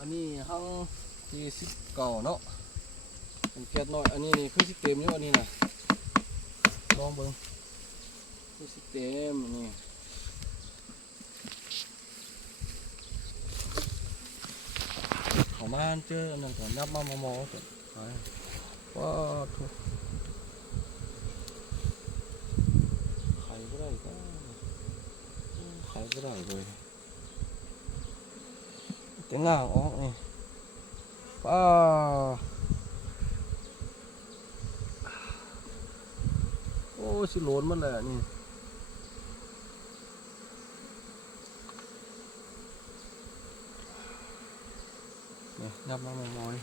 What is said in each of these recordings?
อันนี้ห้างที่19เนาะเป็นแก๊สน้อยอันนี้คือสิเต็มอยู่อันนี้นะลองเบิ่งคือสิเต็มนี่เขามาเจออันนั้นก่อนนับมามอก่อนว้าทุกไข่ก็ได้ก็ไข่ก็ได้เลยเต็งง่างออกนี่ป้าโอ้สิโหลนมันแหละนี่เนี่ยนับมามอย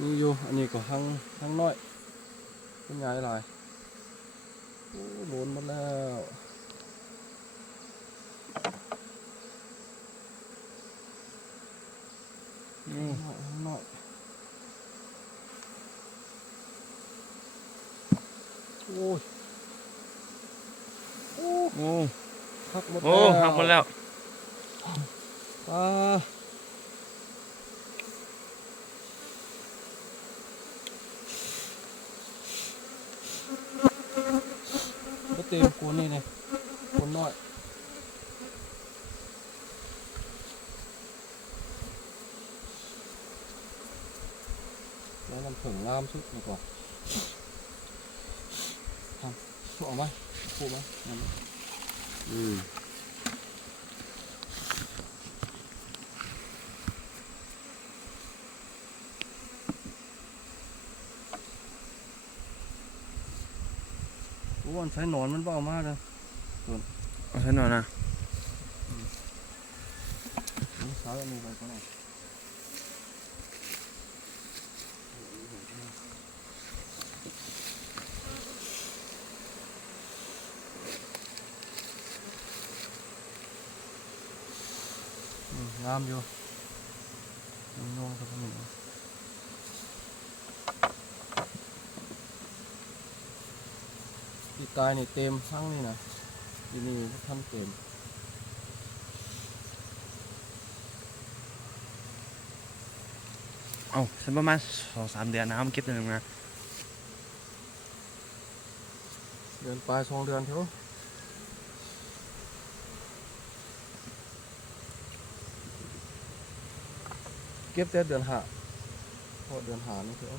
นี่อยู่อันนี้ก็ทั้งน้อยเป็นใหญ่หลายโอ้โหลนมันแล้วน้อยโอ้ยโอ้หักหมดแล้วหักหมดแล้วก็เต็มกูนี่เนี่ยกูน้อยแล้วมันถึงงามสุดดีกว่าทำถูกไหมถูกไหมวันใช้หนอนมันเบามากเลยใช้หนอนนะสาวอันนี้ไปก่อนงามอยู่งงกับหนูที่กายนี่เต็มทั้งนี่นะที่นี่ท่านเต็มฉันประมาณ2-3 เดือนนะมันเก็บเดือนนึงนะเดือนปลาย2 เดือนเท่าเก็บแต่เดือน5เพราะเดือน5นี่เท่า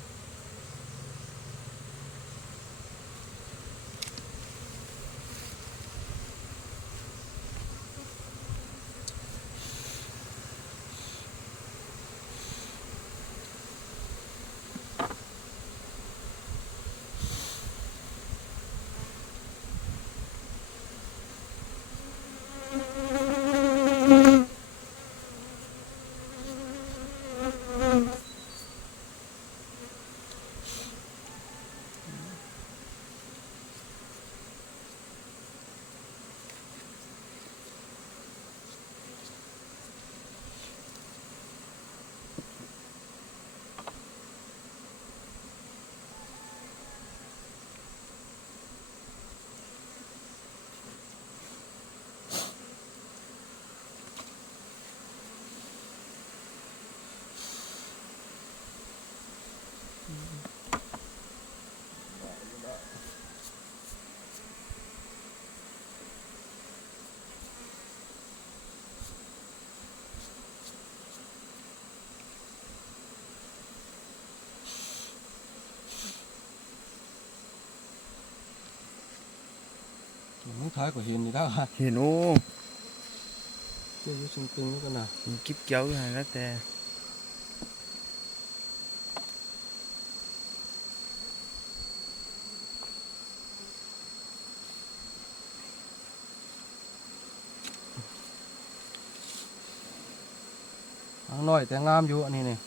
ไม่คล้ายกับเห็นนี่ได้ฮะเห็นเจ้าอยู่ชิงตึงแล้วกันนะกิ๊บเกี้ยวอะไรแล้วแต่น้อยแต่งามอยู่อันนี้นี่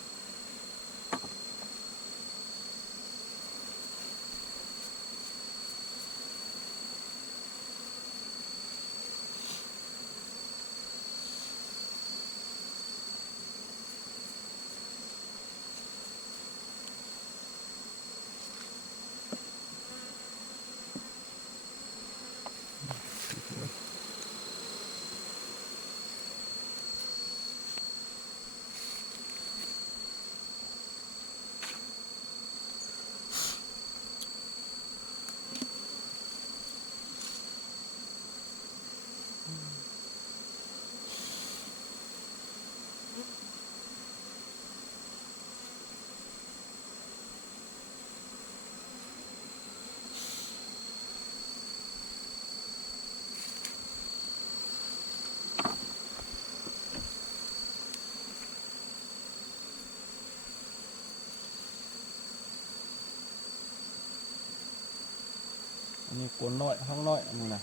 อันนี้กลนน้อยห้องน้อยอันนี้นะ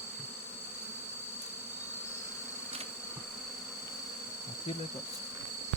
คิดเลยก็